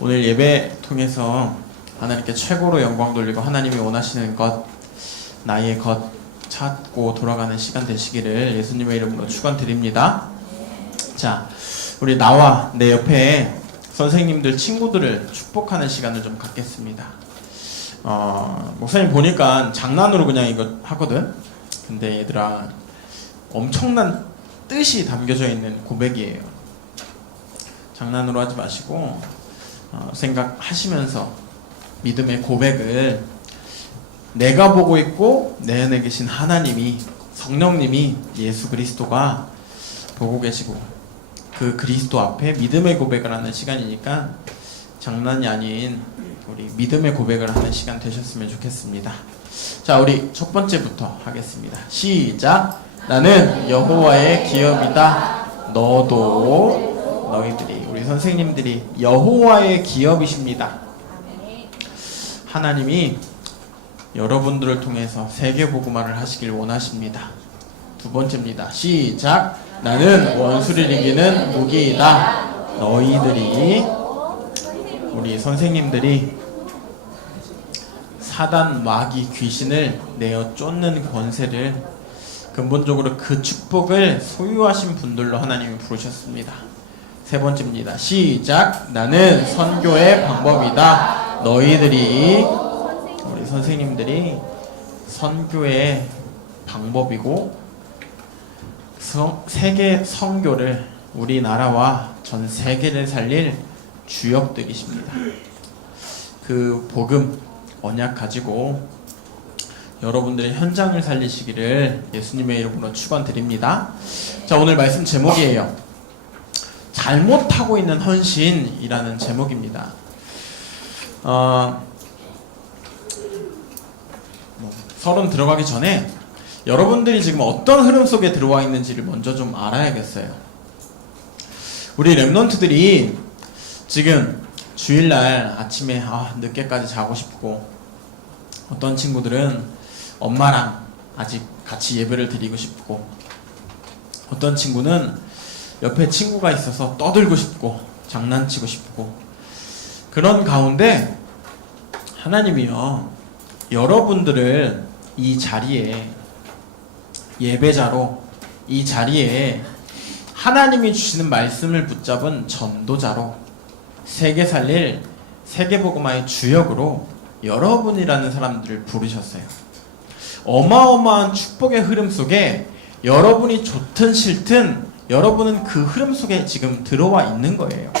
오늘 예배 통해서 하나님께 최고로 영광 돌리고 하나님이 원하시는 것, 나의 것 찾고 돌아가는 시간 되시기를 예수님의 이름으로 축원드립니다. 자, 우리 나와 내 옆에 선생님들, 친구들을 축복하는 시간을 좀 갖겠습니다. 목사님 보니까 장난으로 그냥 이거 하거든? 근데 얘들아, 엄청난 뜻이 담겨져 있는 고백이에요. 장난으로 하지 마시고 생각하시면서 믿음의 고백을 내가 보고 있고 내 안에 계신 하나님이, 성령님이, 예수 그리스도가 보고 계시고 그 그리스도 앞에 믿음의 고백을 하는 시간이니까 장난이 아닌 우리 믿음의 고백을 하는 시간 되셨으면 좋겠습니다. 자, 우리 첫 번째부터 하겠습니다. 시작! 나는 여호와의 기업이다. 너도 너희들이, 우리 선생님들이 여호와의 기업이십니다. 하나님이 여러분들을 통해서 세계복음화를 하시길 원하십니다. 두 번째입니다. 시작! 나는 원수를 이기는 무기이다. 너희들이, 우리 선생님들이 사단, 마귀, 귀신을 내어 쫓는 권세를, 근본적으로 그 축복을 소유하신 분들로 하나님이 부르셨습니다. 세 번째입니다. 시작! 나는 선교의 방법이다. 너희들이, 우리 선생님들이 선교의 방법이고 세계 선교를, 우리나라와 전 세계를 살릴 주역들이십니다. 그 복음, 언약 가지고 여러분들의 현장을 살리시기를 예수님의 이름으로 축원드립니다. 자, 오늘 말씀 제목이에요. 잘못하고 있는 헌신이라는 제목입니다. 서론 들어가기 전에 여러분들이 지금 어떤 흐름 속에 들어와 있는지를 먼저 좀 알아야겠어요. 우리 랩런트들이 지금 주일날 아침에 늦게까지 자고 싶고, 어떤 친구들은 엄마랑 아직 같이 예배를 드리고 싶고, 어떤 친구는 옆에 친구가 있어서 떠들고 싶고 장난치고 싶고, 그런 가운데 하나님이요, 여러분들을 이 자리에 예배자로, 이 자리에 하나님이 주시는 말씀을 붙잡은 전도자로, 세계 살릴 세계복음화의 주역으로 여러분이라는 사람들을 부르셨어요. 어마어마한 축복의 흐름 속에 여러분이 좋든 싫든 여러분은 그 흐름 속에 지금 들어와 있는 거예요.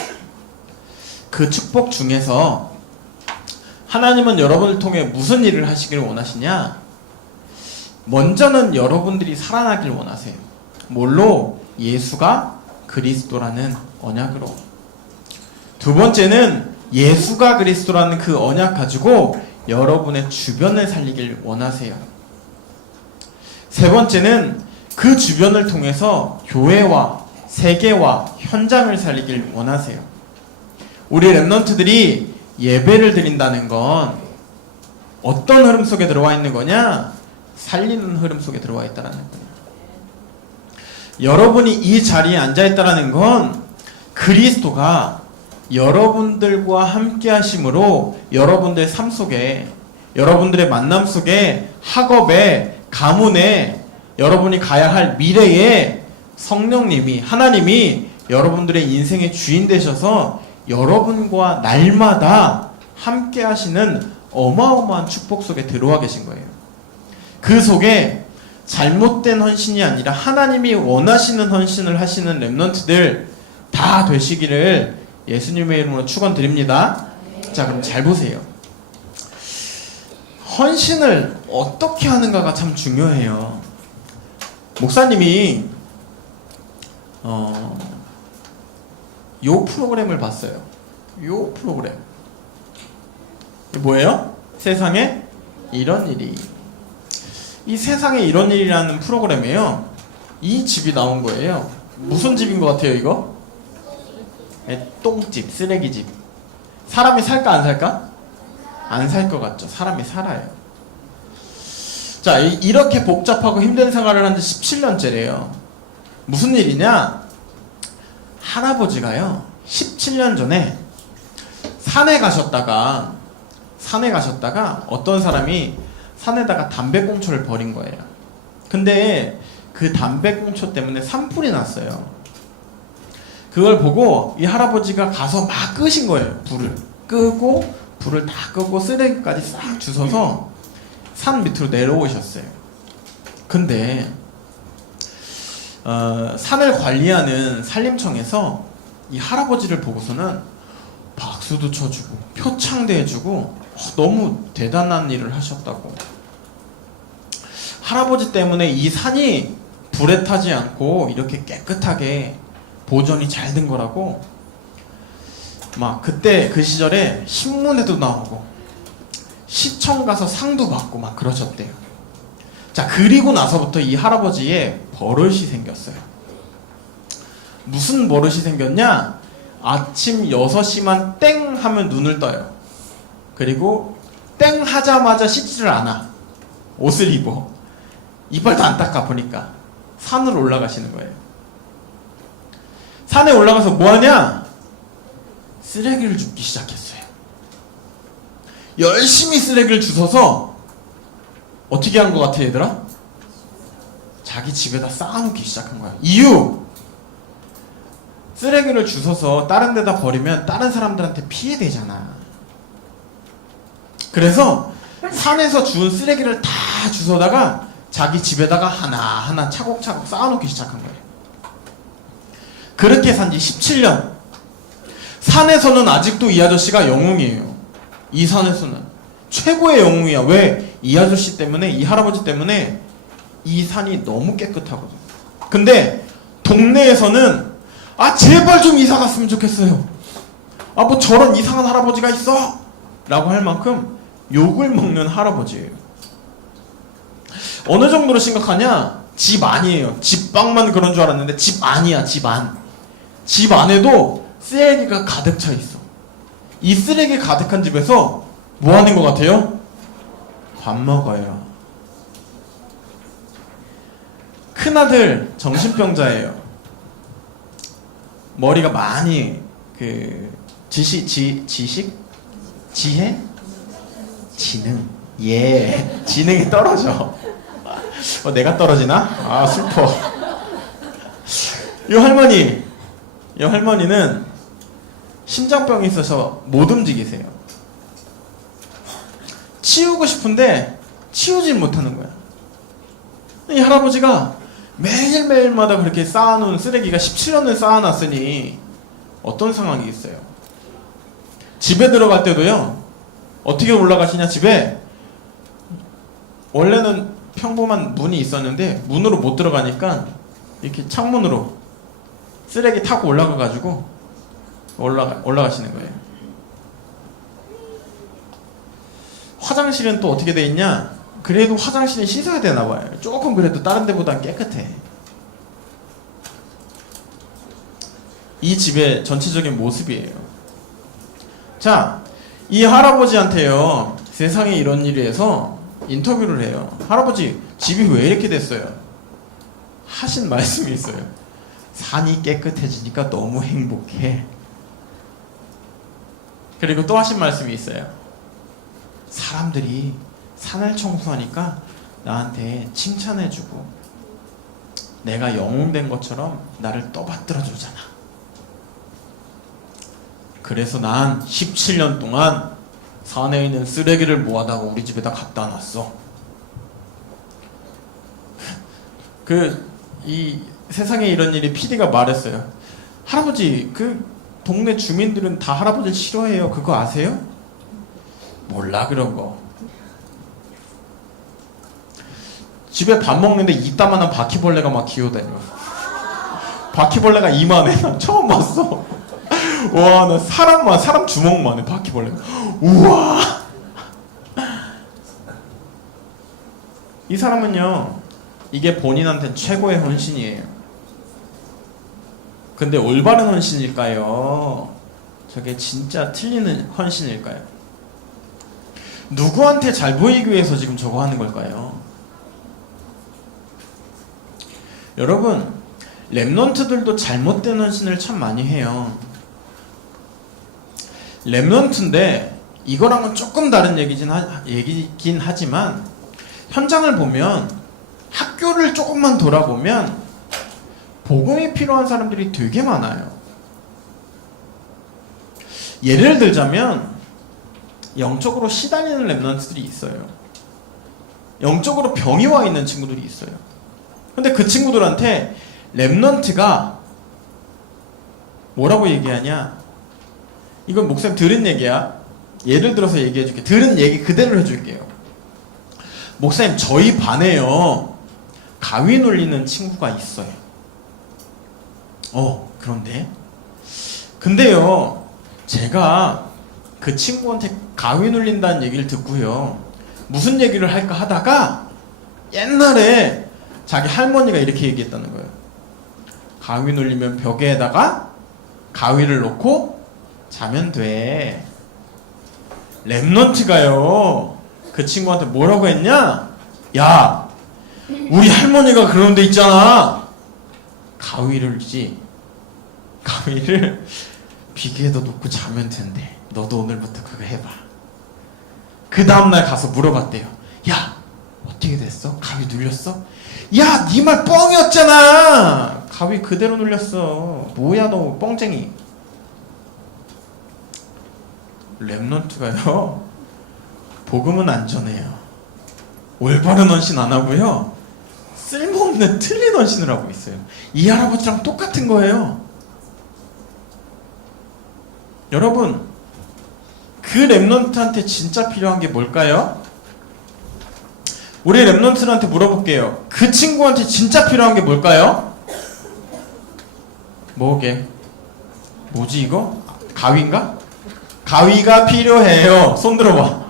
그 축복 중에서 하나님은 여러분을 통해 무슨 일을 하시길 원하시냐? 먼저는 여러분들이 살아나길 원하세요. 뭘로? 예수가 그리스도라는 언약으로. 두 번째는 예수가 그리스도라는 그 언약 가지고 여러분의 주변을 살리길 원하세요. 세 번째는 그 주변을 통해서 교회와 세계와 현장을 살리길 원하세요. 우리 랩런트들이 예배를 드린다는 건 어떤 흐름 속에 들어와 있는 거냐? 살리는 흐름 속에 들어와 있다는 거예요. 여러분이 이 자리에 앉아있다는 건 그리스도가 여러분들과 함께 하심으로 여러분들의 삶 속에, 여러분들의 만남 속에, 학업에, 가문에, 여러분이 가야 할 미래에 성령님이, 하나님이 여러분들의 인생의 주인 되셔서 여러분과 날마다 함께 하시는 어마어마한 축복 속에 들어와 계신 거예요. 그 속에 잘못된 헌신이 아니라 하나님이 원하시는 헌신을 하시는 랩런트들 다 되시기를 예수님의 이름으로 축원드립니다. 자, 그럼 잘 보세요. 헌신을 어떻게 하는가가 참 중요해요. 목사님이 요 프로그램을 봤어요. 요 프로그램. 이게 뭐예요? 세상에 이런 일이. 이 세상에 이런 일이라는 프로그램이에요. 이 집이 나온 거예요. 무슨 집인 것 같아요, 이거? 똥집, 쓰레기집. 사람이 살까 안 살까? 안 살 것 같죠? 사람이 살아요. 자, 이렇게 복잡하고 힘든 생활을 한 지 17년째래요. 무슨 일이냐? 할아버지가요, 17년 전에 산에 가셨다가 어떤 사람이 산에다가 담배꽁초를 버린 거예요. 근데 그 담배꽁초 때문에 산불이 났어요. 그걸 보고 이 할아버지가 가서 막 끄신 거예요. 불을 다 끄고 쓰레기까지 싹 주워서 산 밑으로 내려오셨어요. 근데 산을 관리하는 산림청에서 이 할아버지를 보고서는 박수도 쳐주고 표창도 해주고 너무 대단한 일을 하셨다고. 할아버지 때문에 이 산이 불에 타지 않고 이렇게 깨끗하게 보존이 잘 된 거라고 막 그때 그 시절에 신문에도 나오고 시청 가서 상도 받고 막 그러셨대요. 자, 그리고 나서부터 이 할아버지의 버릇이 생겼어요. 무슨 버릇이 생겼냐? 아침 6시만 땡 하면 눈을 떠요. 그리고 땡 하자마자 씻지를 않아. 옷을 입어. 이빨도 안 닦아. 보니까 산으로 올라가시는 거예요. 산에 올라가서 뭐하냐? 쓰레기를 줍기 시작했어요. 열심히 쓰레기를 주워서 어떻게 한 것 같아, 얘들아? 자기 집에다 쌓아놓기 시작한 거야. 이유! 쓰레기를 주워서 다른 데다 버리면 다른 사람들한테 피해되잖아. 그래서 산에서 주운 쓰레기를 다 주워다가 자기 집에다가 하나하나 차곡차곡 쌓아놓기 시작한 거예요. 그렇게 산 지 17년. 산에서는 아직도 이 아저씨가 영웅이에요. 이 산에서는 최고의 영웅이야. 왜? 이 아저씨 때문에, 이 할아버지 때문에 이 산이 너무 깨끗하거든. 근데 동네에서는 제발 좀 이사 갔으면 좋겠어요. 뭐 저런 이상한 할아버지가 있어? 라고 할 만큼 욕을 먹는 할아버지예요. 어느 정도로 심각하냐? 집 안이에요. 집 밖만 그런 줄 알았는데 집 안이야. 집 안. 집 안에도 쓰레기가 가득 차 있어. 이 쓰레기 가득한 집에서 뭐 하는 것 같아요? 밥 먹어요. 큰아들 정신병자예요. 머리가 많이 지식? 지혜? 지능. 예. 지능이 떨어져. 내가 떨어지나? 슬퍼. 이 할머니는 심장병이 있어서 못 움직이세요. 치우고 싶은데 치우질 못하는 거야. 이 할아버지가 매일매일마다 그렇게 쌓아놓은 쓰레기가 17년을 쌓아놨으니 어떤 상황이 있어요? 집에 들어갈 때도요, 어떻게 올라가시냐? 집에 원래는 평범한 문이 있었는데 문으로 못 들어가니까 이렇게 창문으로 쓰레기 타고 올라가가지고 올라가시는 거예요. 화장실은 또 어떻게 돼 있냐? 그래도 화장실은 씻어야 되나 봐요. 조금 그래도 다른 데보단 깨끗해. 이 집의 전체적인 모습이에요. 자, 이 할아버지한테요, 세상에 이런 일이 해서 인터뷰를 해요. 할아버지, 집이 왜 이렇게 됐어요? 하신 말씀이 있어요. 산이 깨끗해지니까 너무 행복해. 그리고 또 하신 말씀이 있어요. 사람들이 산을 청소하니까 나한테 칭찬해주고 내가 영웅 된 것처럼 나를 떠받들어 주잖아. 그래서 난 17년 동안 산에 있는 쓰레기를 모아다가 우리 집에다 갖다 놨어. 이 세상에 이런 일이 PD가 말했어요. 할아버지, 동네 주민들은 다 할아버지를 싫어해요. 그거 아세요? 몰라, 그런 거. 집에 밥 먹는데 이따만한 바퀴벌레가 막 기어다녀. 바퀴벌레가 이만해. 난 처음 봤어. 와, 나 사람 주먹만 해, 바퀴벌레. 우와. 이 사람은요, 이게 본인한테는 최고의 헌신이에요. 근데 올바른 헌신일까요? 저게 진짜 틀리는 헌신일까요? 누구한테 잘 보이기 위해서 지금 저거 하는 걸까요? 여러분, 랩런트들도 잘못된 헌신을 참 많이 해요. 렘넌트인데 이거랑은 조금 다른 얘기긴 하지만 현장을 보면 학교를 조금만 돌아보면 복음이 필요한 사람들이 되게 많아요. 예를 들자면 영적으로 시달리는 렘넌트들이 있어요. 영적으로 병이 와 있는 친구들이 있어요. 근데 그 친구들한테 렘넌트가 뭐라고 얘기하냐? 이건 목사님 들은 얘기야. 예를 들어서 얘기해줄게. 들은 얘기 그대로 해줄게요. 목사님, 저희 반에요, 가위 눌리는 친구가 있어요. 그런데? 근데요, 제가 그 친구한테 가위 눌린다는 얘기를 듣고요, 무슨 얘기를 할까 하다가 옛날에 자기 할머니가 이렇게 얘기했다는 거예요. 가위 눌리면 벽에다가 가위를 놓고 자면 돼. 렘넌트가요, 그 친구한테 뭐라고 했냐? 야, 우리 할머니가 그런 데 있잖아. 가위를 비계에다 놓고 자면 된대. 너도 오늘부터 그거 해봐. 그 다음날 가서 물어봤대요. 야, 어떻게 됐어? 가위 눌렸어? 야, 니 말 뻥이었잖아. 가위 그대로 눌렸어. 뭐야 너 뻥쟁이. 렘넌트가요, 복음은 안 전해요. 올바른 헌신 안 하고요, 쓸모없는 틀린 헌신을 하고 있어요. 이 할아버지랑 똑같은 거예요. 여러분, 그 렘넌트한테 진짜 필요한 게 뭘까요? 우리 렘넌트한테 물어볼게요. 그 친구한테 진짜 필요한 게 뭘까요? 뭐지 이거? 가위인가? 가위가 필요해요. 손 들어봐.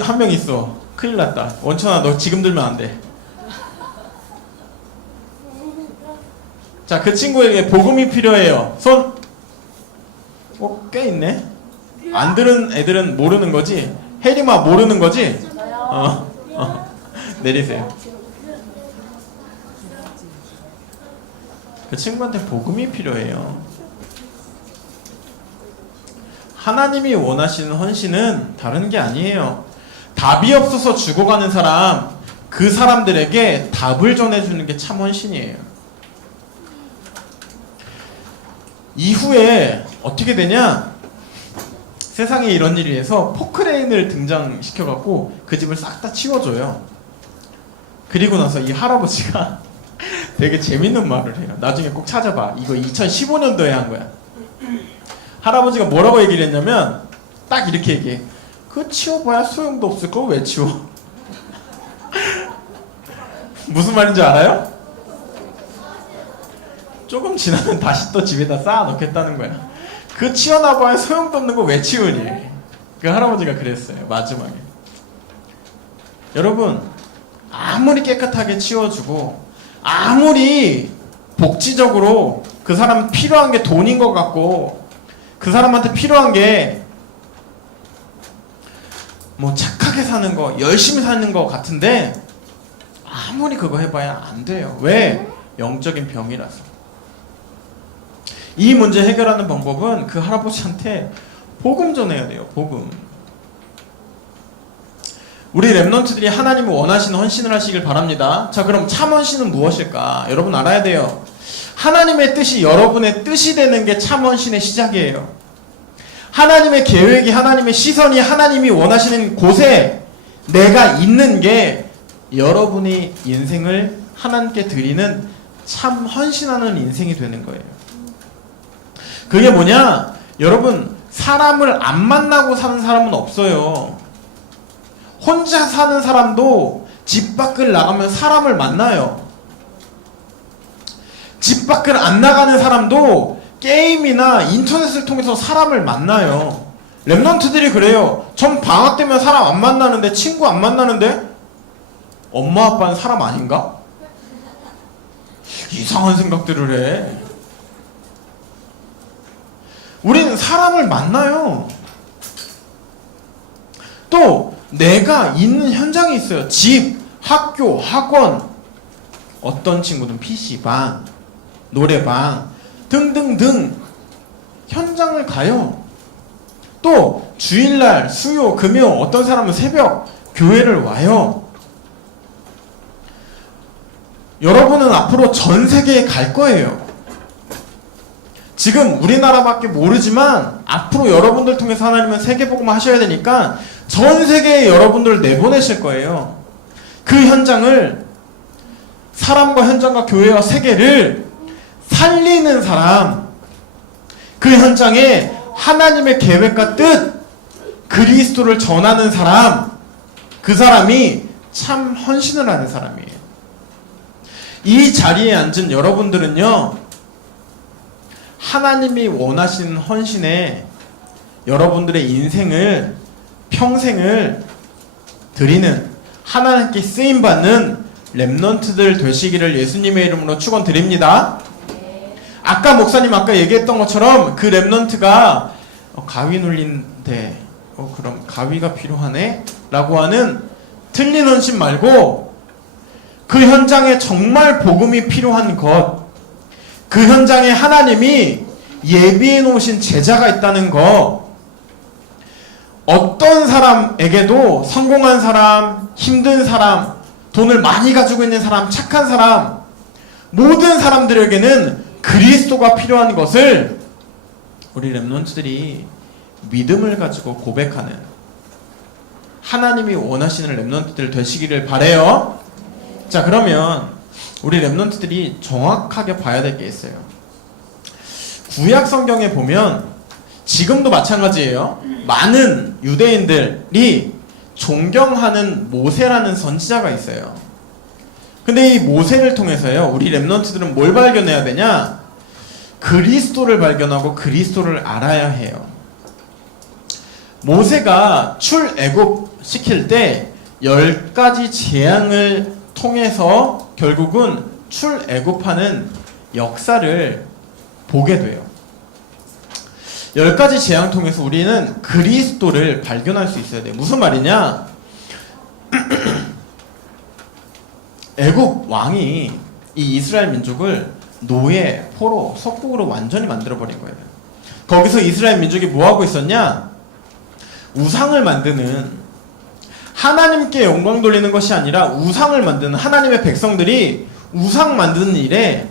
한 명 있어. 큰일 났다. 원천아, 너 지금 들면 안 돼. 자, 그 친구에게 복음이 필요해요. 손. 꽤 있네. 안 들은 애들은 모르는 거지? 혜림아, 모르는 거지? 내리세요. 그 친구한테 복음이 필요해요. 하나님이 원하시는 헌신은 다른 게 아니에요. 답이 없어서 죽어가는 사람, 그 사람들에게 답을 전해주는 게 참 헌신이에요. 이후에 어떻게 되냐? 세상에 이런 일이 해서 포크레인을 등장시켜갖고 그 집을 싹 다 치워줘요. 그리고 나서 이 할아버지가 되게 재밌는 말을 해요. 나중에 꼭 찾아봐. 이거 2015년도에 한 거야. 할아버지가 뭐라고 얘기를 했냐면 딱 이렇게 얘기해. 그거 치워봐야 소용도 없을 거 왜 치워? 무슨 말인지 알아요? 조금 지나면 다시 또 집에다 쌓아놓겠다는 거야. 그 치워놔봐야 소용도 없는 거 왜 치우니? 그 할아버지가 그랬어요. 마지막에. 여러분, 아무리 깨끗하게 치워주고 아무리 복지적으로 그 사람 필요한 게 돈인 것 같고 그 사람한테 필요한 게 뭐 착하게 사는 거, 열심히 사는 거 같은데 아무리 그거 해봐야 안 돼요. 왜? 영적인 병이라서. 이 문제 해결하는 방법은 그 할아버지한테 복음 전해야 돼요. 복음. 우리 렘넌트들이 하나님을 원하시는 헌신을 하시길 바랍니다. 자, 그럼 참 헌신은 무엇일까? 여러분 알아야 돼요. 하나님의 뜻이 여러분의 뜻이 되는 게 참 헌신의 시작이에요. 하나님의 계획이, 하나님의 시선이 하나님이 원하시는 곳에 내가 있는 게 여러분의 인생을 하나님께 드리는 참 헌신하는 인생이 되는 거예요. 그게 뭐냐? 여러분, 사람을 안 만나고 사는 사람은 없어요. 혼자 사는 사람도 집 밖을 나가면 사람을 만나요. 집 밖을 안 나가는 사람도 게임이나 인터넷을 통해서 사람을 만나요. 렘넌트들이 그래요. 전 방학 때면 사람 안 만나는데, 친구 안 만나는데 엄마 아빠는 사람 아닌가? 이상한 생각들을 해. 우리는 사람을 만나요. 또 내가 있는 현장이 있어요. 집, 학교, 학원, 어떤 친구는 PC방, 노래방 등등등 현장을 가요. 또 주일날, 수요, 금요, 어떤 사람은 새벽 교회를 와요. 여러분은 앞으로 전 세계에 갈 거예요. 지금 우리나라밖에 모르지만 앞으로 여러분들 통해서 하나님은 세계복음을 하셔야 되니까 전 세계에 여러분들을 내보내실 거예요. 그 현장을, 사람과 현장과 교회와 세계를 살리는 사람, 그 현장에 하나님의 계획과 뜻, 그리스도를 전하는 사람, 그 사람이 참 헌신을 하는 사람이에요. 이 자리에 앉은 여러분들은요, 하나님이 원하시는 헌신에 여러분들의 인생을, 평생을 드리는, 하나님께 쓰임받는 렘넌트들 되시기를 예수님의 이름으로 축원드립니다. 아까 목사님 아까 얘기했던 것처럼 그 렘넌트가 가위 눌린데 그럼 가위가 필요하네? 라고 하는 틀린 헌신 말고 그 현장에 정말 복음이 필요한 것, 그 현장에 하나님이 예비해 놓으신 제자가 있다는 것, 어떤 사람에게도 성공한 사람, 힘든 사람, 돈을 많이 가지고 있는 사람, 착한 사람, 모든 사람들에게는 그리스도가 필요한 것을 우리 렘넌트들이 믿음을 가지고 고백하는, 하나님이 원하시는 렘넌트들 되시기를 바라요. 자, 그러면 우리 렘넌트들이 정확하게 봐야 될 게 있어요. 구약 성경에 보면 지금도 마찬가지예요. 많은 유대인들이 존경하는 모세라는 선지자가 있어요. 근데 이 모세를 통해서요, 우리 렘넌트들은 뭘 발견해야 되냐? 그리스도를 발견하고 그리스도를 알아야 해요. 모세가 출애굽 시킬 때 10가지 재앙을 통해서 결국은 출애굽하는 역사를 보게 돼요. 10가지 재앙 통해서 우리는 그리스도를 발견할 수 있어야 돼요. 무슨 말이냐? 애굽 왕이 이 이스라엘 민족을 노예, 포로, 속국으로 완전히 만들어버린 거예요. 거기서 이스라엘 민족이 뭐하고 있었냐? 우상을 만드는, 하나님께 영광 돌리는 것이 아니라 우상을 만드는, 하나님의 백성들이 우상 만드는 일에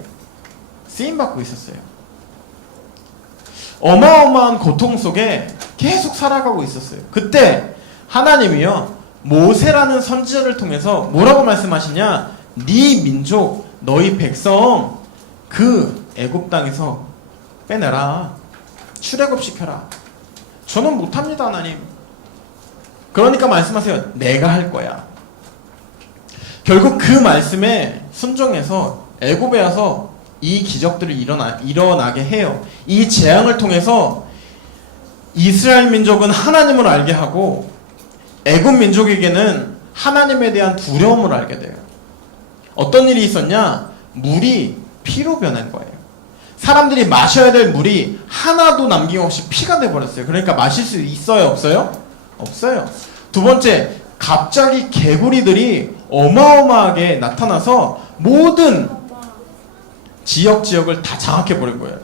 쓰임받고 있었어요. 어마어마한 고통 속에 계속 살아가고 있었어요. 그때 하나님이요, 모세라는 선지자를 통해서 뭐라고 말씀하시냐? 네 민족, 너희 백성 그 애굽 땅에서 빼내라, 출애굽시켜라. 저는 못합니다, 하나님. 그러니까 말씀하세요. 내가 할 거야. 결국 그 말씀에 순종해서 애굽에 와서 이 기적들을 일어나게 해요. 이 재앙을 통해서 이스라엘 민족은 하나님을 알게 하고 애굽 민족에게는 하나님에 대한 두려움을 알게 돼요. 어떤 일이 있었냐? 물이 피로 변한 거예요. 사람들이 마셔야 될 물이 하나도 남김없이 피가 돼버렸어요. 그러니까 마실 수 있어요? 없어요? 없어요. 두 번째, 갑자기 개구리들이 어마어마하게 나타나서 모든 지역을 다 장악해버린 거예요.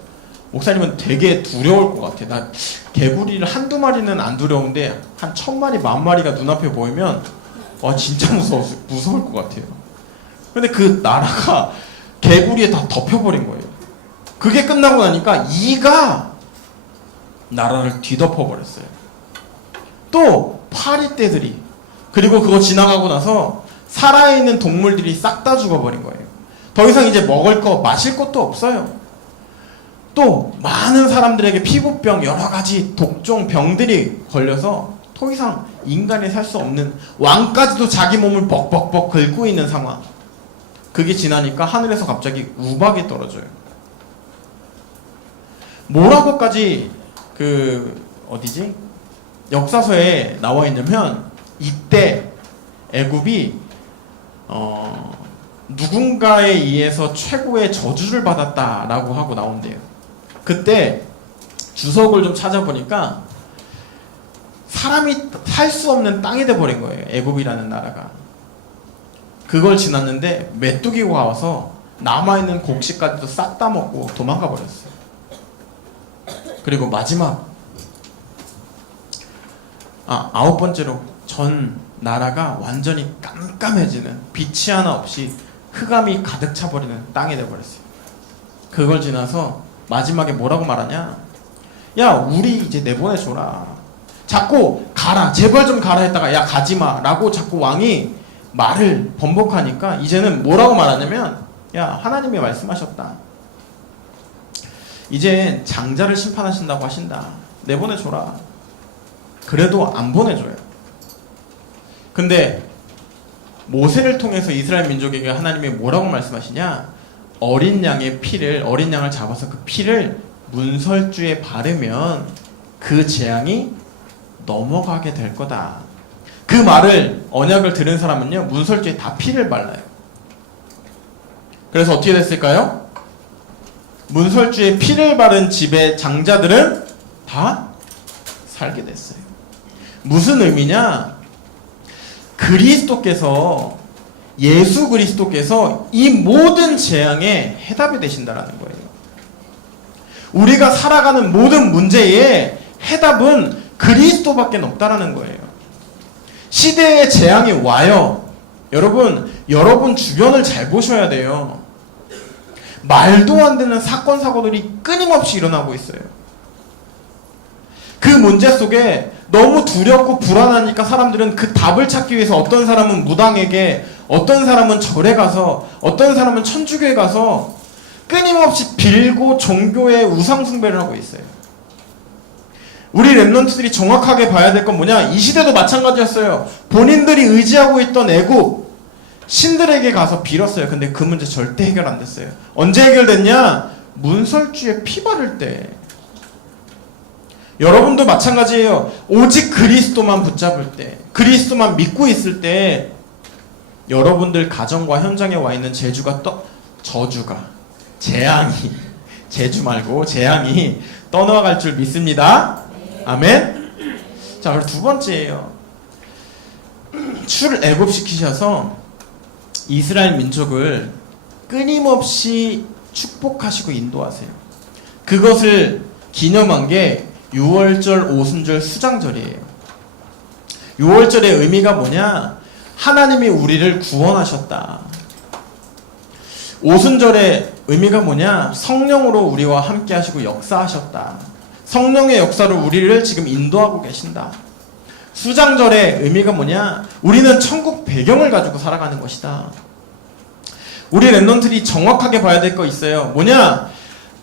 목사님은 되게 두려울 것 같아요. 나 개구리를 한두 마리는 안 두려운데 한 1000마리, 10,000마리가 눈앞에 보이면 진짜 무서울 것 같아요. 근데 그 나라가 개구리에 다 덮여버린 거예요. 그게 끝나고 나니까 이가 나라를 뒤덮어버렸어요. 또 파리떼들이, 그리고 그거 지나가고 나서 살아있는 동물들이 싹 다 죽어버린 거예요. 더 이상 이제 먹을 거, 마실 것도 없어요. 또 많은 사람들에게 피부병, 여러 가지 독종 병들이 걸려서 더 이상 인간이 살 수 없는, 왕까지도 자기 몸을 벅벅벅 긁고 있는 상황. 그게 지나니까 하늘에서 갑자기 우박이 떨어져요. 뭐라고까지 역사서에 나와 있냐면, 이때 애굽이 누군가에 의해서 최고의 저주를 받았다라고 하고 나온대요. 그때 주석을 좀 찾아보니까 사람이 살 수 없는 땅이 돼버린 거예요. 애굽이라는 나라가. 그걸 지났는데 메뚜기가 와서 남아있는 곡식까지도 싹 다 먹고 도망가 버렸어요. 그리고 마지막 아홉 번째로 전 나라가 완전히 깜깜해지는, 빛이 하나 없이 흑암이 가득 차버리는 땅이 되어버렸어요. 그걸 지나서 마지막에 뭐라고 말하냐? 야, 우리 이제 내보내줘라. 자꾸 가라, 제발 좀 가라 했다가 야, 가지마 라고 자꾸 왕이 말을 번복하니까 이제는 뭐라고 말하냐면, 야, 하나님이 말씀하셨다. 이제 장자를 심판하신다고 하신다. 내보내줘라. 그래도 안 보내줘요. 근데 모세를 통해서 이스라엘 민족에게 하나님이 뭐라고 말씀하시냐? 어린 양의 피를, 어린 양을 잡아서 그 피를 문설주에 바르면 그 재앙이 넘어가게 될 거다. 그 말을, 언약을 들은 사람은요, 문설주에 다 피를 발라요. 그래서 어떻게 됐을까요? 문설주에 피를 바른 집의 장자들은 다 살게 됐어요. 무슨 의미냐? 그리스도께서, 예수 그리스도께서 이 모든 재앙의 해답이 되신다라는 거예요. 우리가 살아가는 모든 문제의 해답은 그리스도밖에 없다라는 거예요. 시대의 재앙이 와요. 여러분 주변을 잘 보셔야 돼요. 말도 안 되는 사건 사고들이 끊임없이 일어나고 있어요. 그 문제 속에 너무 두렵고 불안하니까 사람들은 그 답을 찾기 위해서 어떤 사람은 무당에게, 어떤 사람은 절에 가서, 어떤 사람은 천주교에 가서 끊임없이 빌고 종교의 우상 숭배를 하고 있어요. 우리 랩런트들이 정확하게 봐야 될 건 뭐냐? 이 시대도 마찬가지였어요. 본인들이 의지하고 있던 애국 신들에게 가서 빌었어요. 근데 그 문제 절대 해결 안 됐어요. 언제 해결됐냐? 문설주에 피 바를 때. 여러분도 마찬가지예요. 오직 그리스도만 붙잡을 때, 그리스도만 믿고 있을 때 여러분들 가정과 현장에 와 있는 재앙이 제주 말고 재앙이 떠나갈 줄 믿습니다. 아멘. 자, 그리고 두 번째예요. 출애굽시키셔서 이스라엘 민족을 끊임없이 축복하시고 인도하세요. 그것을 기념한 게 6월절, 오순절, 수장절이에요. 6월절의 의미가 뭐냐? 하나님이 우리를 구원하셨다. 오순절의 의미가 뭐냐? 성령으로 우리와 함께 하시고 역사하셨다. 성령의 역사로 우리를 지금 인도하고 계신다. 수장절의 의미가 뭐냐? 우리는 천국 배경을 가지고 살아가는 것이다. 우리 랩런트들이 정확하게 봐야 될 거 있어요. 뭐냐?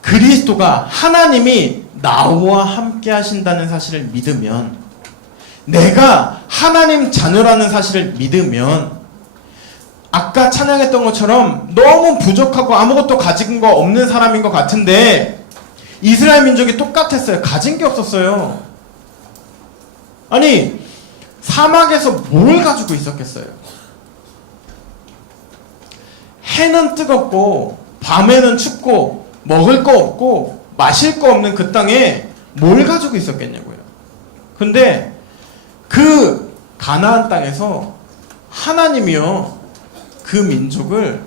그리스도가, 하나님이 나와 함께 하신다는 사실을 믿으면, 내가 하나님 자녀라는 사실을 믿으면, 아까 찬양했던 것처럼 너무 부족하고 아무것도 가진 거 없는 사람인 것 같은데, 이스라엘 민족이 똑같았어요. 가진 게 없었어요. 아니, 사막에서 뭘 가지고 있었겠어요? 해는 뜨겁고 밤에는 춥고 먹을 거 없고 마실 거 없는 그 땅에 뭘 가지고 있었겠냐고요. 근데 그 가나안 땅에서 하나님이요, 그 민족을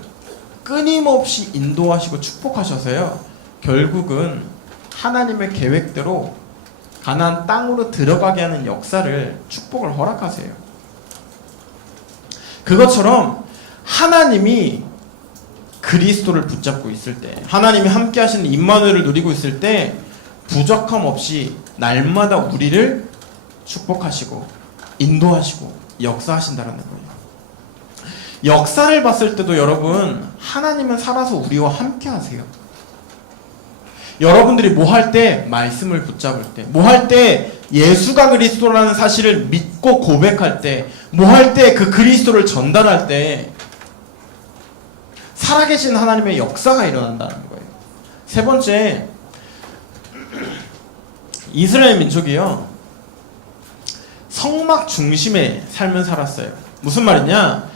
끊임없이 인도하시고 축복하셔서요, 결국은 하나님의 계획대로 가나안 땅으로 들어가게 하는 역사를, 축복을 허락하세요. 그것처럼 하나님이 그리스도를 붙잡고 있을 때, 하나님이 함께 하시는 임마누엘을 누리고 있을 때 부족함 없이 날마다 우리를 축복하시고 인도하시고 역사하신다는 거예요. 역사를 봤을 때도 여러분, 하나님은 살아서 우리와 함께 하세요. 여러분들이 뭐 할 때? 말씀을 붙잡을 때, 뭐 할 때? 예수가 그리스도라는 사실을 믿고 고백할 때, 뭐 할 때? 그 그리스도를 전달할 때 살아계신 하나님의 역사가 일어난다는 거예요. 세 번째, 이스라엘 민족이요, 성막 중심의 삶을 살았어요. 무슨 말이냐?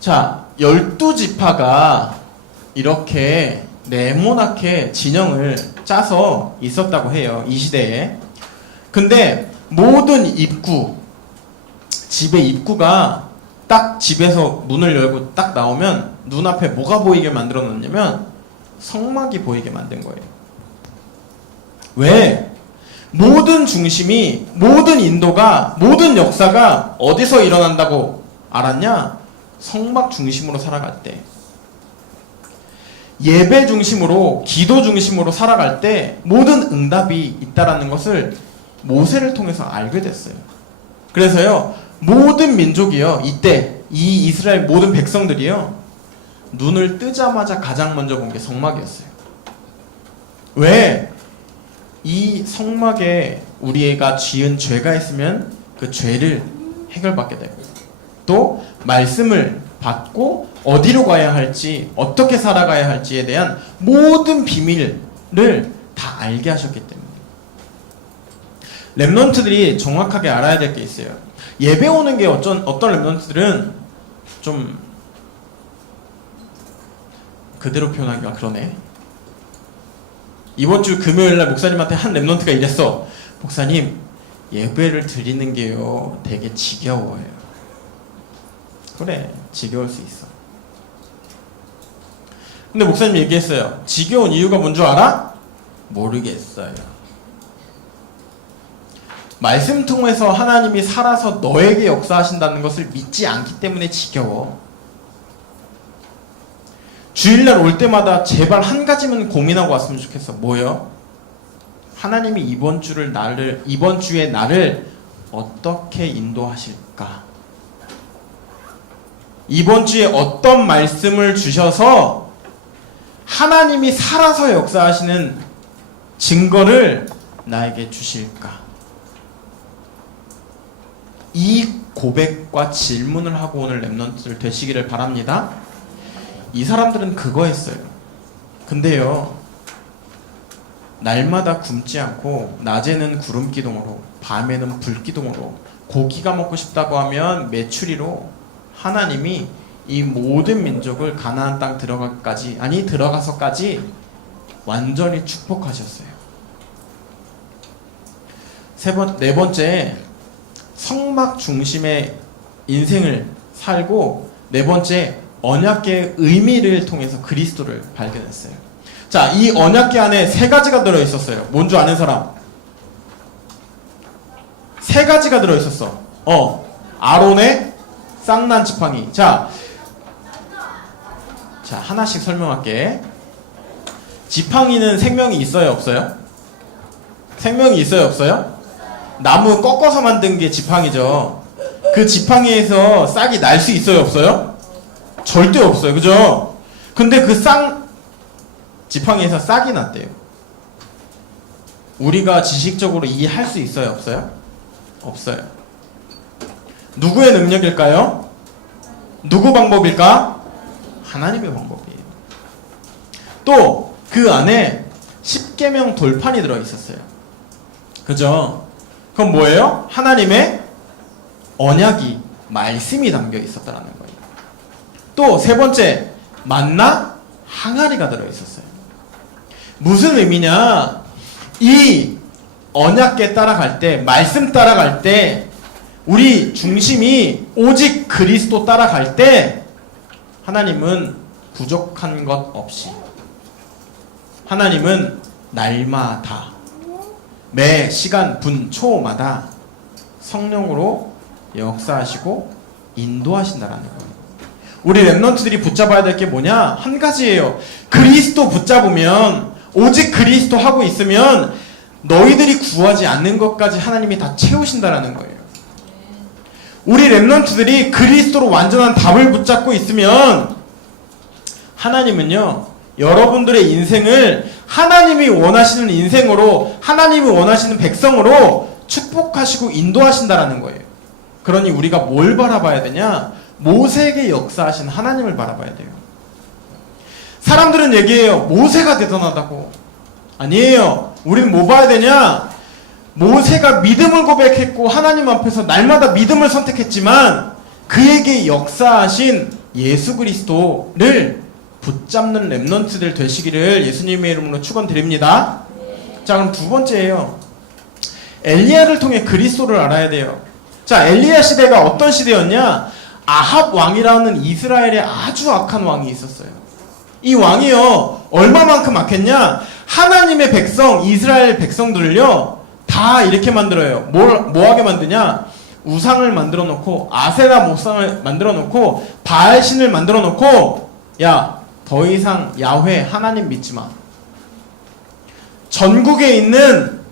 자, 12지파가 이렇게 네모나게 진영을 짜서 있었다고 해요, 이 시대에. 근데 모든 입구, 집의 입구가 딱 집에서 문을 열고 딱 나오면 눈앞에 뭐가 보이게 만들어 놨냐면 성막이 보이게 만든 거예요. 왜? 모든 중심이, 모든 인도가, 모든 역사가 어디서 일어난다고 알았냐? 성막 중심으로 살아갈 때, 예배 중심으로, 기도 중심으로 살아갈 때 모든 응답이 있다라는 것을 모세를 통해서 알게 됐어요. 그래서요, 모든 민족이요, 이때 이 이스라엘 모든 백성들이요, 눈을 뜨자마자 가장 먼저 본 게 성막이었어요. 왜? 이 성막에 우리가 지은 죄가 있으면 그 죄를 해결받게 되고, 또 말씀을 받고 어디로 가야 할지, 어떻게 살아가야 할지에 대한 모든 비밀을 다 알게 하셨기 때문에. 렘넌트들이 정확하게 알아야 될 게 있어요. 예배 오는 게 어떤 렘넌트들은 좀 그대로 표현하기가 그러네. 이번 주 금요일날 목사님한테 한 렘넌트가 이랬어. 목사님, 예배를 드리는 게요, 되게 지겨워요. 그래, 지겨울 수 있어. 근데 목사님 얘기했어요. 지겨운 이유가 뭔 줄 알아? 모르겠어요. 말씀 통해서 하나님이 살아서 너에게 역사하신다는 것을 믿지 않기 때문에 지겨워. 주일날 올 때마다 제발 한 가지만 고민하고 왔으면 좋겠어. 뭐요? 하나님이 이번 주에 나를 어떻게 인도하실까? 이번 주에 어떤 말씀을 주셔서 하나님이 살아서 역사하시는 증거를 나에게 주실까? 이 고백과 질문을 하고 오늘 렘넌트들 되시기를 바랍니다. 이 사람들은 그거 했어요. 근데요, 날마다 굶지 않고 낮에는 구름 기둥으로, 밤에는 불 기둥으로, 고기가 먹고 싶다고 하면 메추리로 하나님이 이 모든 민족을 가나안 땅 들어가서까지 완전히 축복하셨어요. 네 번째, 성막 중심의 인생을 살고, 네 번째, 언약계의 의미를 통해서 그리스도를 발견했어요. 자, 이 언약계 안에 세 가지가 들어있었어요. 뭔 줄 아는 사람? 세 가지가 들어있었어. 아론의 쌍난 지팡이. 자, 하나씩 설명할게. 지팡이는 생명이 있어요, 없어요? 생명이 있어요, 없어요? 나무 꺾어서 만든 게 지팡이죠. 그 지팡이에서 싹이 날 수 있어요, 없어요? 절대 없어요. 그죠? 근데 그 지팡이에서 싹이 났대요. 우리가 지식적으로 이해할 수 있어요, 없어요? 없어요. 누구의 능력일까요? 누구 방법일까? 하나님의 방법이에요. 또 그 안에 10계명 돌판이 들어있었어요. 그죠? 그건 뭐예요? 하나님의 언약이, 말씀이 담겨 있었다는 거예요. 또 세 번째, 만나 항아리가 들어있었어요. 무슨 의미냐? 이 언약계 따라갈 때, 말씀 따라갈 때, 우리 중심이 오직 그리스도 따라갈 때 하나님은 부족한 것 없이, 하나님은 날마다, 매 시간 분 초마다 성령으로 역사하시고 인도하신다라는 거예요. 우리 렘넌트들이 붙잡아야 될 게 뭐냐? 한 가지예요. 그리스도 붙잡으면, 오직 그리스도 하고 있으면 너희들이 구하지 않는 것까지 하나님이 다 채우신다라는 거예요. 우리 렘넌트들이 그리스도로 완전한 답을 붙잡고 있으면 하나님은요, 여러분들의 인생을 하나님이 원하시는 인생으로, 하나님이 원하시는 백성으로 축복하시고 인도하신다라는 거예요. 그러니 우리가 뭘 바라봐야 되냐? 모세에게 역사하신 하나님을 바라봐야 돼요. 사람들은 얘기해요. 모세가 대단하다고. 아니에요. 우리는 뭐 봐야 되냐? 모세가 믿음을 고백했고 하나님 앞에서 날마다 믿음을 선택했지만 그에게 역사하신 예수 그리스도를 붙잡는 렘넌트들 되시기를 예수님의 이름으로 축원드립니다. 자, 그럼 두 번째예요. 엘리야를 통해 그리스도를 알아야 돼요. 자, 엘리야 시대가 어떤 시대였냐? 아합 왕이라는 이스라엘의 아주 악한 왕이 있었어요. 이 왕이요, 얼마만큼 악했냐? 하나님의 백성, 이스라엘 백성들을요, 다 다 이렇게 만들어요. 뭐하게 만드냐? 우상을 만들어 놓고 아세라 목상을 만들어 놓고 바알신을 만들어 놓고 야, 더 이상 야훼 하나님 믿지 마. 전국에 있는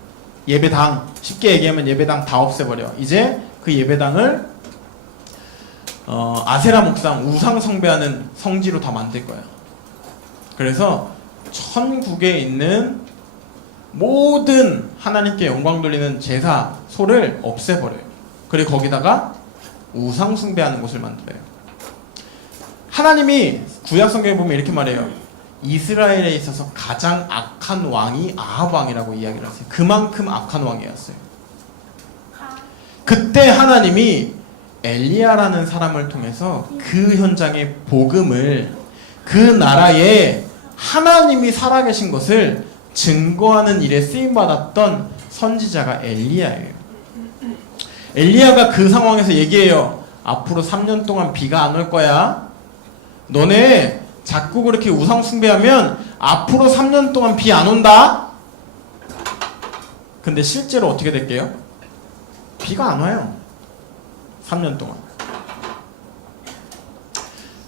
예배당, 쉽게 얘기하면 예배당 다 없애버려. 이제 그 예배당을 아세라 목상, 우상 숭배하는 성지로 다 만들 거야. 그래서 천국에 있는 모든 하나님께 영광 돌리는 제사, 소를 없애버려요. 그리고 거기다가 우상 숭배하는 곳을 만들어요. 하나님이 구약 성경에 보면 이렇게 말해요. 이스라엘에 있어서 가장 악한 왕이 아합 왕이라고 이야기를 하세요. 그만큼 악한 왕이었어요. 그때 하나님이 엘리야라는 사람을 통해서 그 현장의 복음을, 그 나라에 하나님이 살아계신 것을 증거하는 일에 쓰임받았던 선지자가 엘리야예요. 엘리야가 그 상황에서 얘기해요. 앞으로 3년 동안 비가 안 올 거야. 너네 자꾸 그렇게 우상 숭배하면 앞으로 3년 동안 비 안 온다. 근데 실제로 어떻게 될게요? 비가 안 와요. 3년 동안.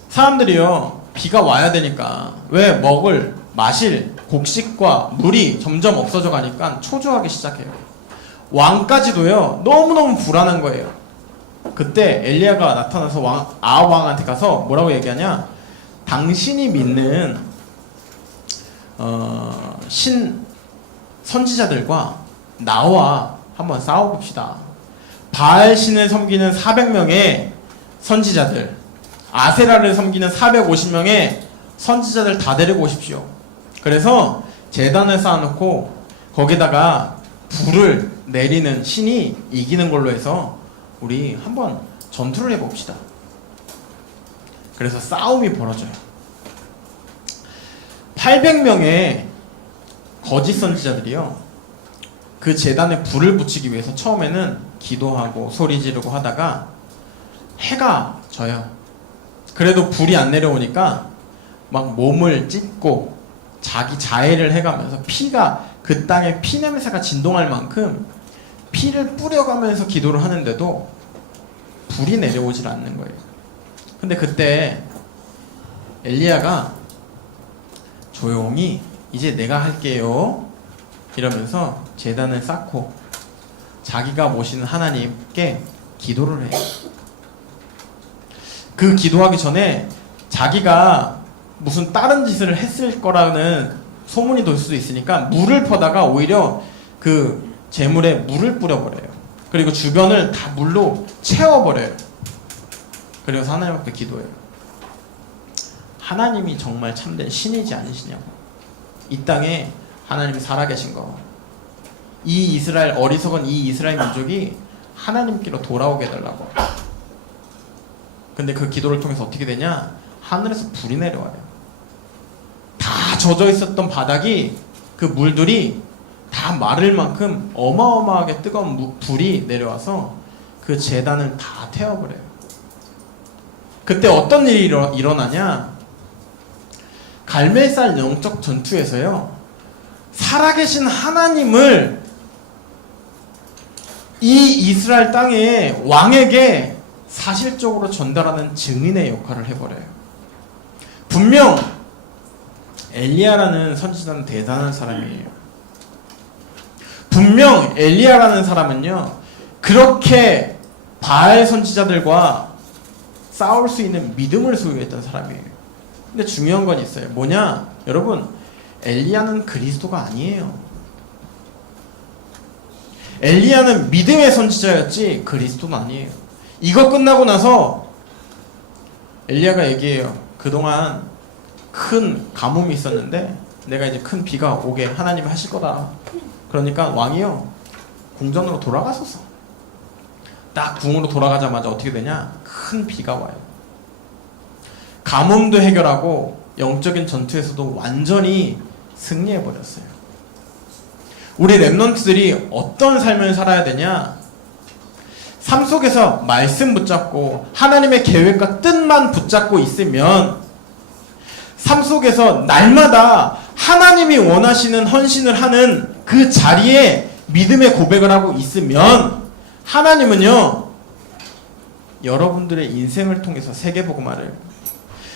사람들이요, 비가 와야 되니까 왜 먹을, 마실 곡식과 물이 점점 없어져 가니까 초조하기 시작해요. 왕까지도요, 너무너무 불안한 거예요. 그때 엘리야가 나타나서 아합 왕한테 가서 뭐라고 얘기하냐? 당신이 믿는 신 선지자들과 나와 한번 싸워봅시다. 바알 신을 섬기는 400명의 선지자들, 아세라를 섬기는 450명의 선지자들 다 데리고 오십시오. 그래서 제단을 쌓아놓고 거기다가 불을 내리는 신이 이기는 걸로 해서 우리 한번 전투를 해봅시다. 그래서 싸움이 벌어져요. 800명의 거짓 선지자들이요, 그 제단에 불을 붙이기 위해서 처음에는 기도하고 소리 지르고 하다가 해가 져요. 그래도 불이 안 내려오니까 막 몸을 찢고 자기 자해를 해가면서 피가, 그 땅에 피 냄새가 진동할 만큼 피를 뿌려가면서 기도를 하는데도 불이 내려오질 않는 거예요. 근데 그때 엘리야가 조용히 이제 내가 할게요 이러면서 제단을 쌓고 자기가 모시는 하나님께 기도를 해요. 그 기도하기 전에 자기가 무슨 다른 짓을 했을 거라는 소문이 돌 수도 있으니까 물을 퍼다가 오히려 그 재물에 물을 뿌려버려요. 그리고 주변을 다 물로 채워버려요. 그래서 하나님 앞에 기도해요. 하나님이 정말 참된 신이지 아니시냐고. 이 땅에 하나님이 살아계신 거, 이 이스라엘, 어리석은 이 이스라엘 민족이 하나님께로 돌아오게 해달라고. 근데 그 기도를 통해서 어떻게 되냐? 하늘에서 불이 내려와요. 다 젖어 있었던 바닥이, 그 물들이 다 마를 만큼 어마어마하게 뜨거운 불이 내려와서 그 제단을 다 태워버려요. 그때 어떤 일이 일어나냐? 갈멜살 영적 전투에서요, 살아계신 하나님을 이 이스라엘 땅의 왕에게 사실적으로 전달하는 증인의 역할을 해버려요. 분명 엘리야라는 선지자는 대단한 사람이에요. 분명 엘리야라는 사람은요, 그렇게 바알 선지자들과 싸울 수 있는 믿음을 소유했던 사람이에요. 근데 중요한 건 있어요. 뭐냐? 여러분, 엘리야는 그리스도가 아니에요. 엘리야는 믿음의 선지자였지 그리스도는 아니에요. 이거 끝나고 나서 엘리야가 얘기해요. 그동안 큰 가뭄이 있었는데 내가 이제 큰 비가 오게 하나님이 하실 거다. 그러니까 왕이요, 궁전으로 돌아갔었어. 딱 궁으로 돌아가자마자 어떻게 되냐? 큰 비가 와요. 가뭄도 해결하고 영적인 전투에서도 완전히 승리해버렸어요. 우리 랩런트들이 어떤 삶을 살아야 되냐? 삶 속에서 말씀 붙잡고 하나님의 계획과 뜻만 붙잡고 있으면 삶 속에서 날마다 하나님이 원하시는 헌신을 하는 그 자리에 믿음의 고백을 하고 있으면 하나님은요 여러분들의 인생을 통해서 세계복음화를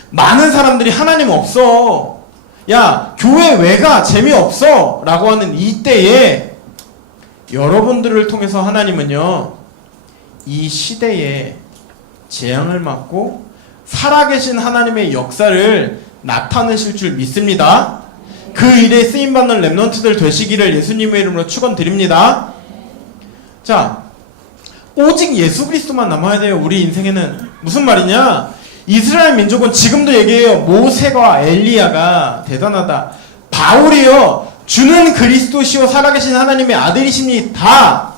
많은 사람들이 하나님 없어 야 교회 왜 가 재미없어 라고 하는 이때에 여러분들을 통해서 하나님은요 이 시대에 재앙을 막고 살아계신 하나님의 역사를 나타내실 줄 믿습니다. 그 일에 쓰임받는 렘넌트들 되시기를 예수님의 이름으로 축원드립니다. 자, 오직 예수 그리스도만 남아야 돼요. 우리 인생에는. 무슨 말이냐? 이스라엘 민족은 지금도 얘기해요. 모세와 엘리야가 대단하다. 바울이요. 주는 그리스도시요 살아계신 하나님의 아들이십니다.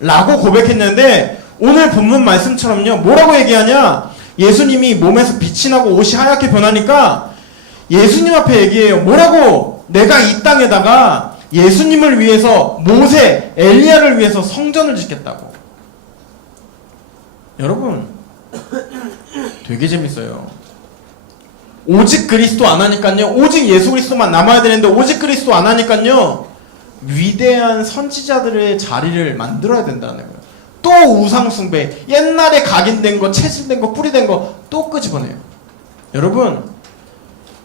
라고 고백했는데 오늘 본문 말씀처럼요. 뭐라고 얘기하냐? 예수님이 몸에서 빛이 나고 옷이 하얗게 변하니까 예수님 앞에 얘기해요. 뭐라고? 내가 이 땅에다가 예수님을 위해서 모세, 엘리야를 위해서 성전을 짓겠다고. 여러분 되게 재밌어요. 오직 그리스도 안 하니까요. 오직 예수 그리스도만 남아야 되는데 오직 그리스도 안 하니까요. 위대한 선지자들의 자리를 만들어야 된다는 거예요. 또 우상숭배, 옛날에 각인된 거, 체질된 거, 뿌리된 거 또 끄집어내요. 여러분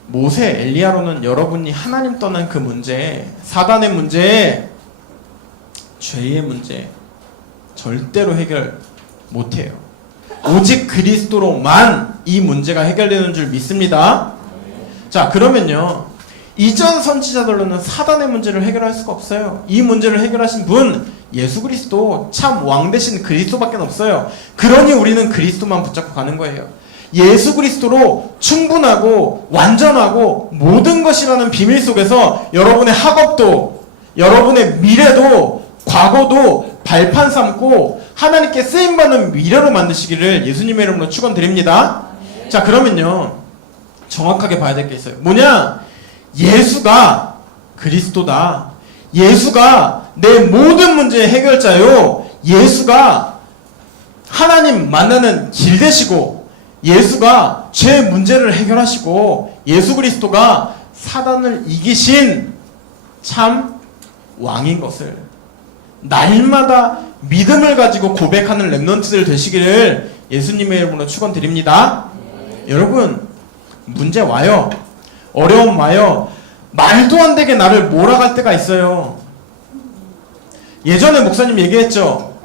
모세, 엘리야로는 여러분이 하나님 떠난 그 문제, 사단의 문제, 죄의 문제 절대로 해결 못해요. 오직 그리스도로만 이 문제가 해결되는 줄 믿습니다. 자, 그러면요 이전 선지자들로는 사단의 문제를 해결할 수가 없어요. 이 문제를 해결하신 분 예수 그리스도, 참 왕 대신 그리스도밖에 없어요. 그러니 우리는 그리스도만 붙잡고 가는 거예요. 예수 그리스도로 충분하고 완전하고 모든 것이라는 비밀 속에서 여러분의 학업도, 여러분의 미래도, 과거도 발판 삼고 하나님께 쓰임받는 미래로 만드시기를 예수님의 이름으로 축원드립니다. 자, 그러면요 정확하게 봐야 될 게 있어요. 뭐냐? 예수가 그리스도다. 예수가 내 모든 문제의 해결자요. 예수가 하나님 만나는 길 되시고 예수가 죄 문제를 해결하시고 예수 그리스도가 사단을 이기신 참 왕인 것을 날마다 믿음을 가지고 고백하는 렘넌트들 되시기를 예수님의 이름으로 축원드립니다. 여러분 문제 와요. 어려움 와요. 말도 안 되게 나를 몰아갈 때가 있어요. 예전에 목사님 얘기했죠.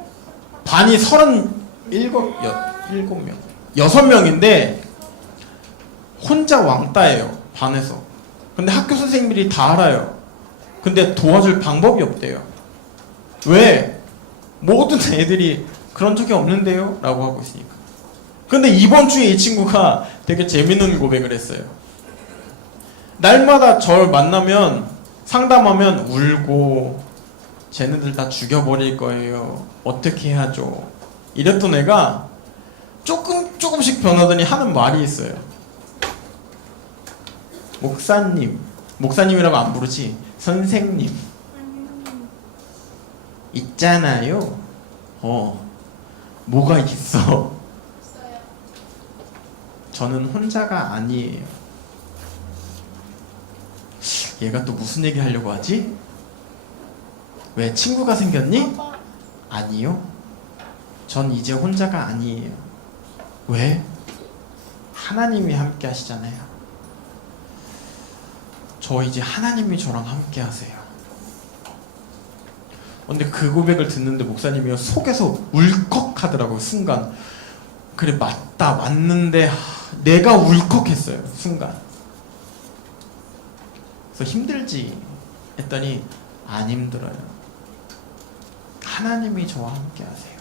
반이 37명 6명인데 혼자 왕따예요. 반에서. 근데 학교 선생님들이 다 알아요. 근데 도와줄 방법이 없대요. 왜? 모든 애들이 그런 적이 없는데요? 라고 하고 있으니까. 근데 이번 주에 이 친구가 되게 재밌는 고백을 했어요. 날마다 저를 만나면 상담하면 울고 쟤네들 다 죽여버릴 거예요. 어떻게 해야죠? 이랬던 애가 조금씩 변하더니 하는 말이 있어요. 목사님이라고 안 부르지. 선생님 있잖아요. 뭐가 있어? 저는 혼자가 아니에요. 얘가 또 무슨 얘기 하려고 하지? 왜 친구가 생겼니? 아니요. 전 이제 혼자가 아니에요. 왜? 하나님이 함께 하시잖아요. 저 이제 하나님이 저랑 함께 하세요. 근데 그 고백을 듣는데 목사님이 속에서 울컥하더라고요. 순간. 그래 맞다 맞는데 내가 울컥했어요. 순간. 그래서 힘들지 했더니 안 힘들어요. 하나님이 저와 함께 하세요.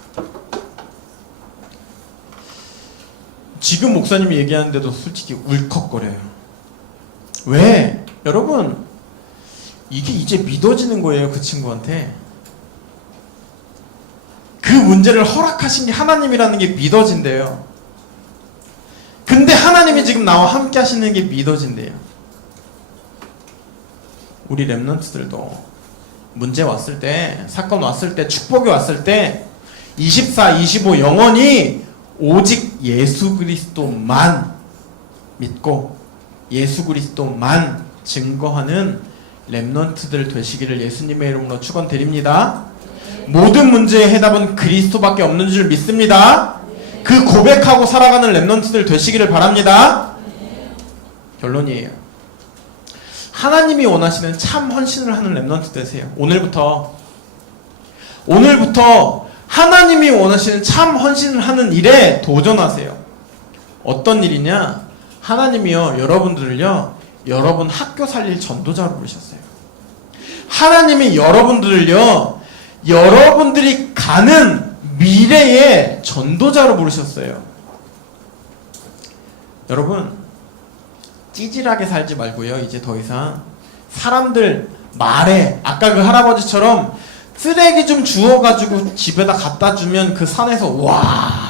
지금 목사님이 얘기하는데도 솔직히 울컥거려요. 왜? 여러분 이게 이제 믿어지는 거예요. 그 친구한테. 그 문제를 허락하신 게 하나님이라는 게 믿어진대요. 근데 하나님이 지금 나와 함께 하시는 게 믿어진대요. 우리 렘넌트들도 문제 왔을 때, 사건 왔을 때, 축복이 왔을 때 24, 25 영원히 오직 예수 그리스도만 믿고 예수 그리스도만 증거하는 렘넌트들 되시기를 예수님의 이름으로 축원드립니다. 모든 문제의 해답은 그리스도밖에 없는 줄 믿습니다. 그 고백하고 살아가는 렘넌트들 되시기를 바랍니다. 결론이에요. 하나님이 원하시는 참 헌신을 하는 렘넌트 되세요. 오늘부터 하나님이 원하시는 참 헌신을 하는 일에 도전하세요. 어떤 일이냐? 하나님이요, 여러분들을요, 여러분 학교 살릴 전도자로 부르셨어요. 하나님이 여러분들을요, 여러분들이 가는 미래의 전도자로 부르셨어요. 여러분, 찌질하게 살지 말고요, 이제 더 이상 사람들 말에, 아까 그 할아버지처럼 쓰레기 좀 주워가지고 집에다 갖다 주면 그 산에서 와,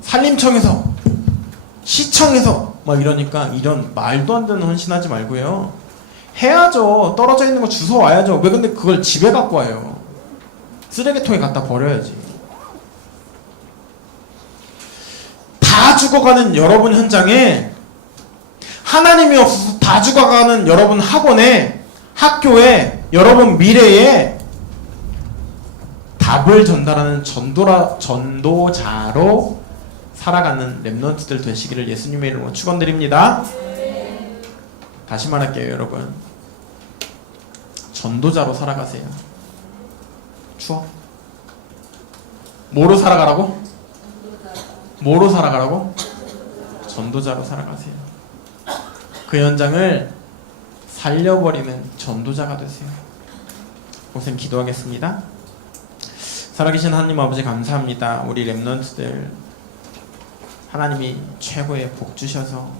산림청에서, 시청에서 막 이러니까 이런 말도 안 되는 헌신하지 말고요, 해야죠. 떨어져 있는 거 주워 와야죠. 왜 근데 그걸 집에 갖고 와요? 쓰레기통에 갖다 버려야지. 다 죽어가는 여러분 현장에, 하나님이 없어서 다 죽어가는 여러분 학원에, 학교에, 여러분 미래에 답을 전달하는 전도자로 살아가는 렘넌트들 되시기를 예수님의 이름으로 축원드립니다. 다시 말할게요, 여러분. 전도자로 살아가세요. 추워? 뭐로 살아가라고? 뭐로 살아가라고? 전도자로 살아가세요. 그 현장을 살려버리는 전도자가 되세요. 고생 기도하겠습니다. 살아계신 하나님 아버지 감사합니다. 우리 렘넌트들 하나님이 최고의 복 주셔서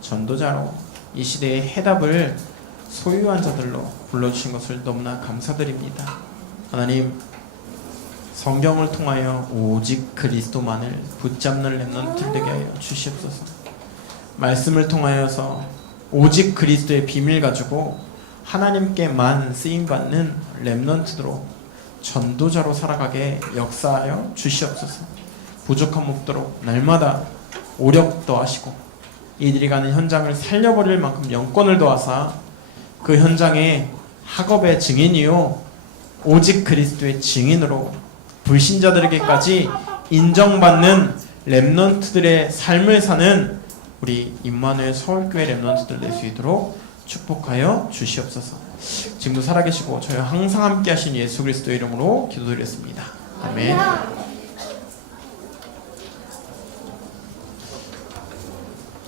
전도자로 이 시대의 해답을 소유한 자들로 불러주신 것을 너무나 감사드립니다. 하나님, 성경을 통하여 오직 그리스도만을 붙잡는 렘넌트들 되게 하여 주시옵소서. 말씀을 통하여서 오직 그리스도의 비밀 가지고 하나님께만 쓰임받는 렘넌트로 전도자로 살아가게 역사하여 주시옵소서. 부족함 없도록 날마다 오력 더하시고 이들이 가는 현장을 살려버릴 만큼 영권을 더하사 그 현장에 학업의 증인이요 오직 그리스도의 증인으로 불신자들에게까지 인정받는 렘넌트들의 삶을 사는 우리 임마누엘 서울교회 렘넌트들 될 수 있도록 축복하여 주시옵소서. 지금도 살아계시고 저희 항상 함께 하신 예수 그리스도의 이름으로 기도드렸습니다. 아멘.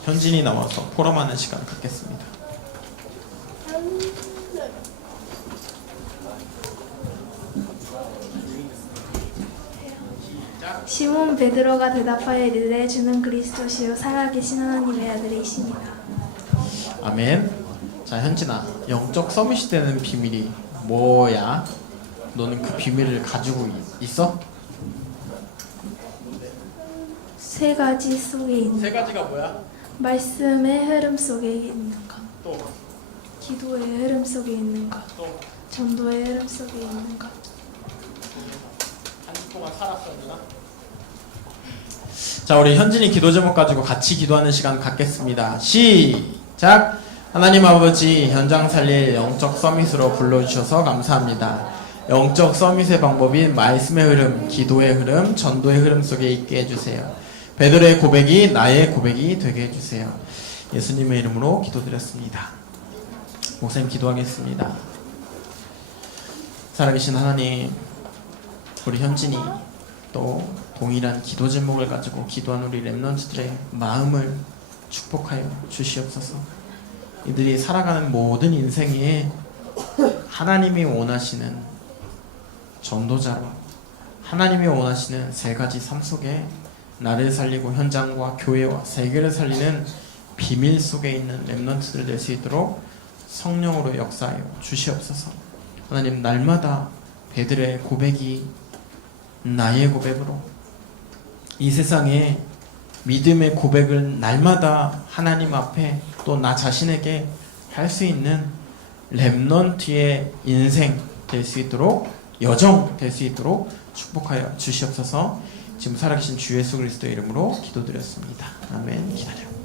현진이 나와서 포럼하는 시간 갖겠습니다. 시몬 베드로가 대답하여 이르되 주는 그리스도시요 살아계신 하나님의 아들이시니라. 아멘. 자, 현진아, 영적 서밋이 되는 비밀이 뭐야? 너는 그 비밀을 가지고 있어? 세 가지 속에 있는 세 가지가 뭐야? 말씀의 흐름 속에 있는 것, 또 기도의 흐름 속에 있는 것, 또 전도의 흐름 속에 있는 것. 한 주 동안 살았어, 현진아? 자, 우리 현진이 기도 제목 가지고 같이 기도하는 시간 갖겠습니다. 시작! 하나님 아버지, 현장 살릴 영적 서밋으로 불러주셔서 감사합니다. 영적 서밋의 방법인 말씀의 흐름, 기도의 흐름, 전도의 흐름 속에 있게 해주세요. 베드로의 고백이 나의 고백이 되게 해주세요. 예수님의 이름으로 기도드렸습니다. 목사님 기도하겠습니다. 살아계신 하나님, 우리 현진이 또 동일한 기도 제목을 가지고 기도한 우리 렘넌트들의 마음을 축복하여 주시옵소서. 이들이 살아가는 모든 인생에 하나님이 원하시는 전도자로, 하나님이 원하시는 세 가지 삶 속에 나를 살리고 현장과 교회와 세계를 살리는 비밀 속에 있는 렘넌트들 될 수 있도록 성령으로 역사하여 주시옵소서. 하나님, 날마다 베드로의 고백이 나의 고백으로 이 세상에 믿음의 고백을 날마다 하나님 앞에 또 나 자신에게 할 수 있는 렘넌트의 인생 될 수 있도록, 여정 될 수 있도록 축복하여 주시옵소서. 지금 살아계신 주 예수 그리스도의 이름으로 기도드렸습니다. 아멘. 기다려.